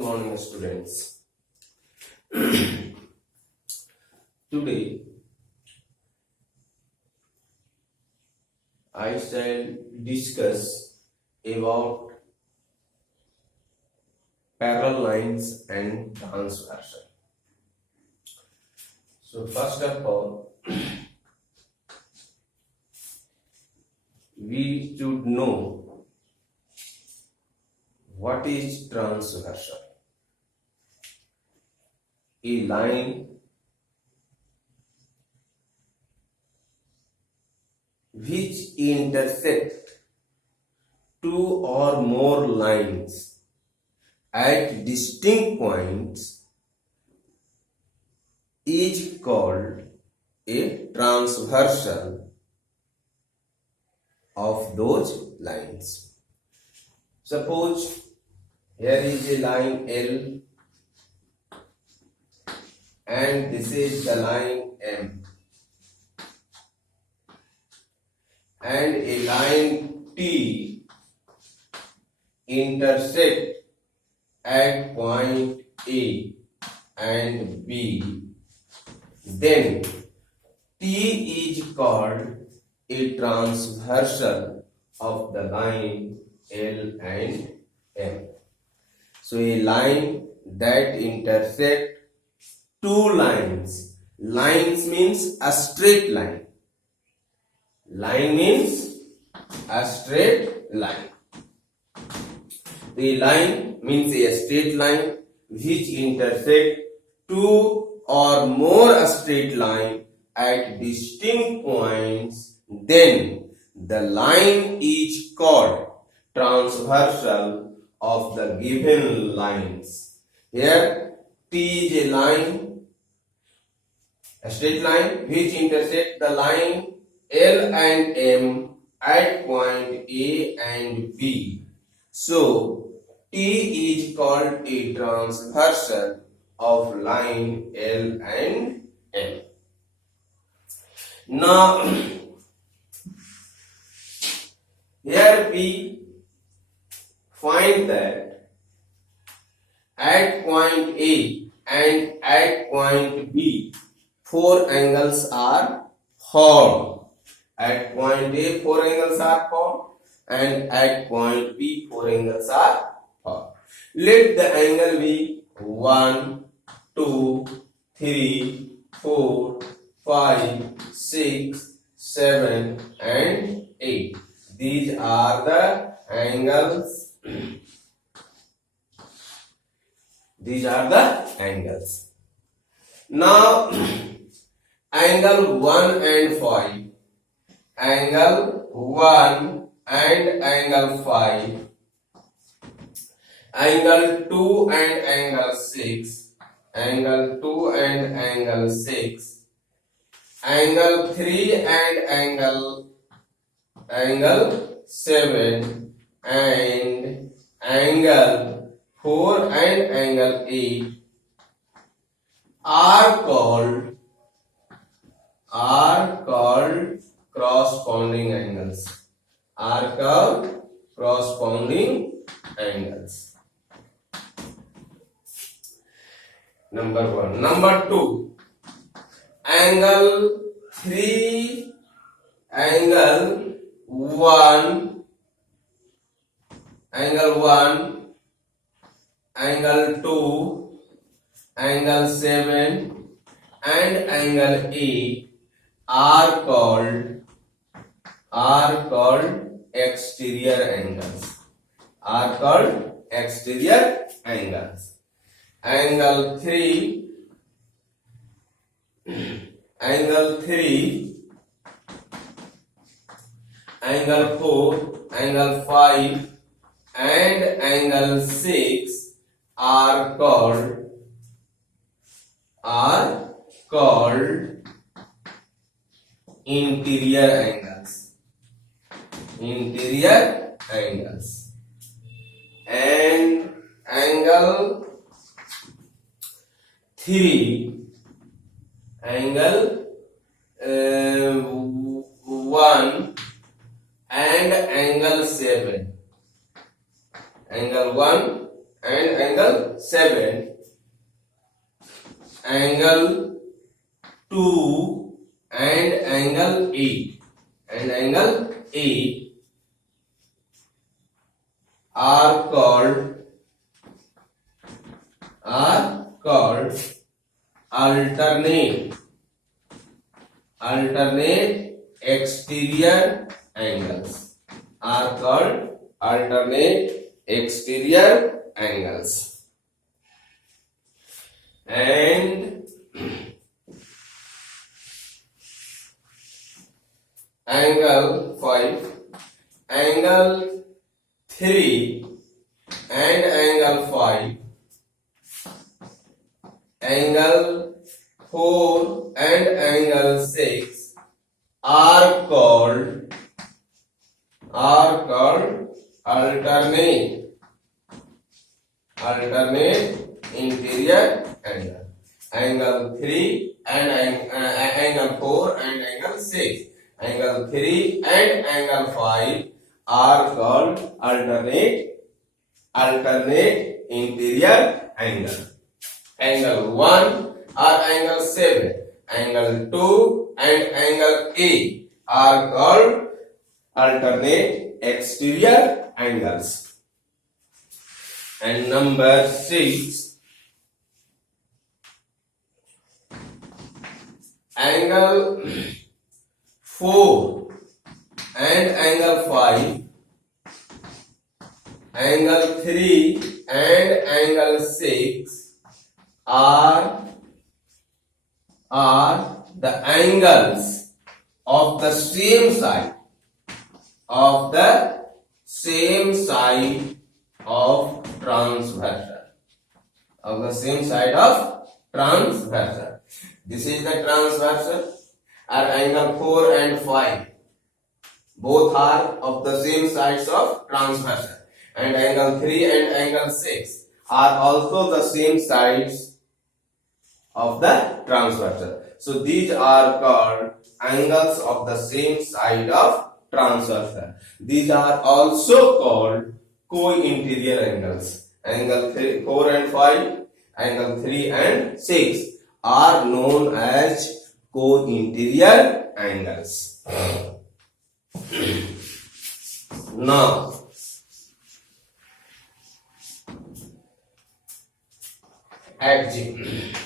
morning, students. Today, I shall discuss about parallel lines and transversal. So, first of all, we should know what is transversal. A line which intersect two or more lines at distinct points is called a transversal of those lines. Suppose here is a line L and this is the line M, and a line T intersect at point A and B, then T is called a transversal of the line L and M. So a line that intersect two lines. Lines means a straight line. Line means a straight line. The line means a straight line which intersect two or more straight line at distinct points, then the line is called transversal of the given lines. Here T is a line, a straight line which intersect the line L and M at point A and B. So T is called a transversal of line L and M. Now here we find that at point A and at point B, four angles are formed. At point A, four angles are formed, and at point B, four angles are formed. Let the angle be 1, 2, 3, 4, 5, 6, 7, and 8. These are the angles. These are the angles. Now, angle 1 and 5, angle 1 and angle 5, angle 2 and angle 6, angle 2 and angle 6, angle 3 and angle 7, and angle 4 and angle 8 are called corresponding angles. Are called corresponding angles. Number 1. Number 2. Angle 3, angle 1, angle 1, angle 2, angle 7, and angle 8 are called exterior angles. Are called exterior angles. Angle 3, angle 3, angle 4, angle 5, and angle 6 are called interior angles. Interior angles. And angle 3, angle 1 and angle 7, angle 1 and angle 7, angle 2 and angle 8 are called alternate exterior angles, are called alternate exterior angles. And angle 5, angle 3 and angle 5, angle 4 and angle 6 are called alternate interior angle. Angle 3 and angle 4 and angle 6, angle 3 and angle 5 are called alternate interior angle. Angle 1 or angle 7, angle 2 and angle 8 are called alternate exterior angles. And number 6, angle 4 and angle 5, angle 3 and angle 6 are the angles of the same side of transversal. This is the transversal. Are angle 4 and 5, both are of the same sides of transversal, and angle 3 and angle 6 are also the same sides of the transversal. So these are called angles of the same side of transversal. These are also called co-interior angles. Angle 4 and 5, angle 3 and 6 are known as co-interior angles. Now, adjective.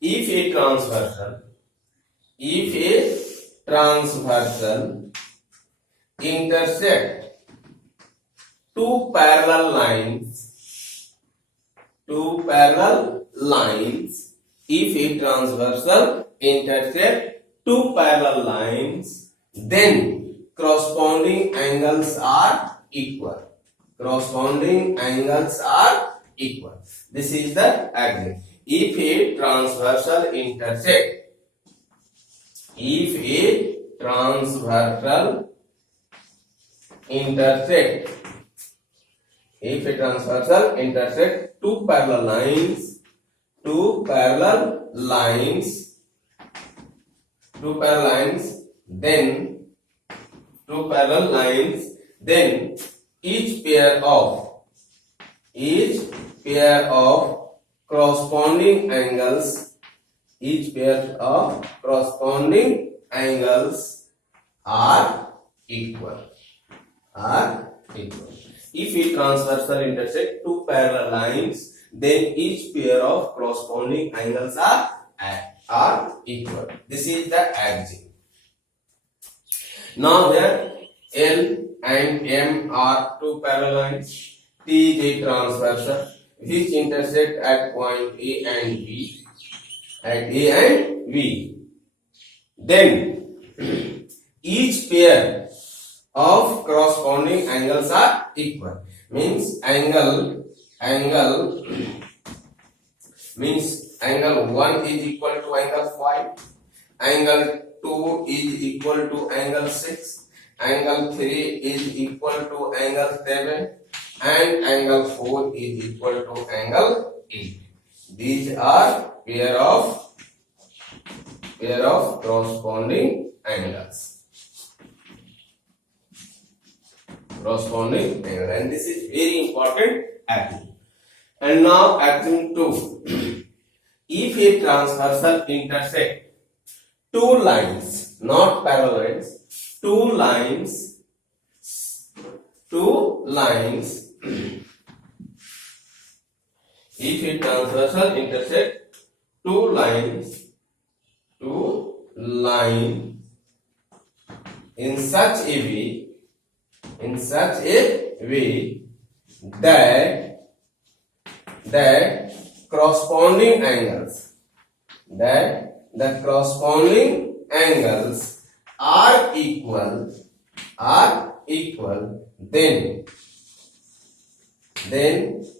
If a transversal intersect two parallel lines, if a transversal intersect two parallel lines, then corresponding angles are equal. This is the adjective. If a transversal intersect two parallel lines, then each pair of corresponding angles are equal. If a transversal intersect two parallel lines, then each pair of corresponding angles are equal. This is the adjective. Now here L and M are two parallel lines. T is a transversal which intersect at point A and B. Then each pair of corresponding angles are equal. Means angle 1 is equal to angle 5, angle 2 is equal to angle 6, angle 3 is equal to angle 7, and angle 4 is equal to angle 8. These are pair of corresponding angles. corresponding angle, and this is very important axiom. And now axiom 2. If a transversal intersect two lines, not parallel lines, two lines, if a transversal intersect two lines in such a way that corresponding angles are equal, then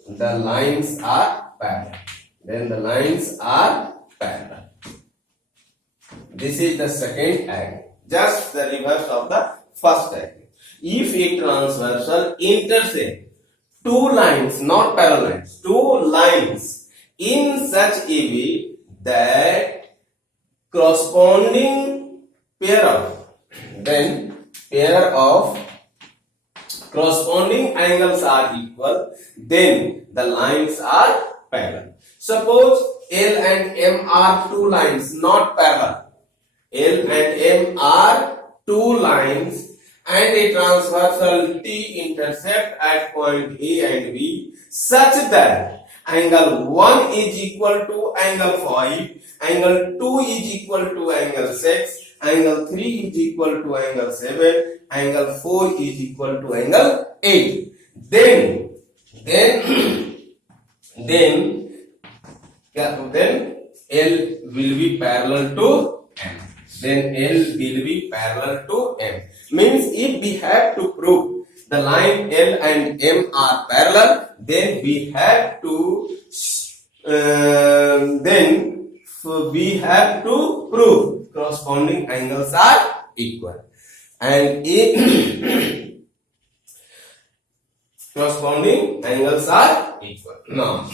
the lines are parallel. This is the second angle, just the reverse of the first angle. If a transversal intersect two lines, not parallel lines, two lines in such a way that corresponding pair of corresponding angles are equal, then the lines are parallel. Suppose L and M are two lines, not parallel. L and M are two lines and a transversal T intersect at point A and B such that angle 1 is equal to angle 5, angle 2 is equal to angle 6, angle 3 is equal to angle 7, angle 4 is equal to angle 8. Then L will be parallel to M. Then L will be parallel to M. Means if we have to prove the line L and M are parallel, then we have to prove corresponding angles are equal, and if corresponding angles are equal. Now,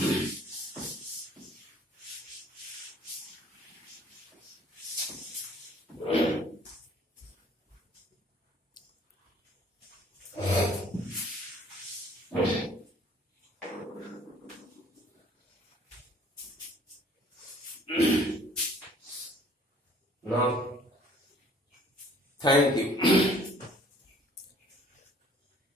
thank you.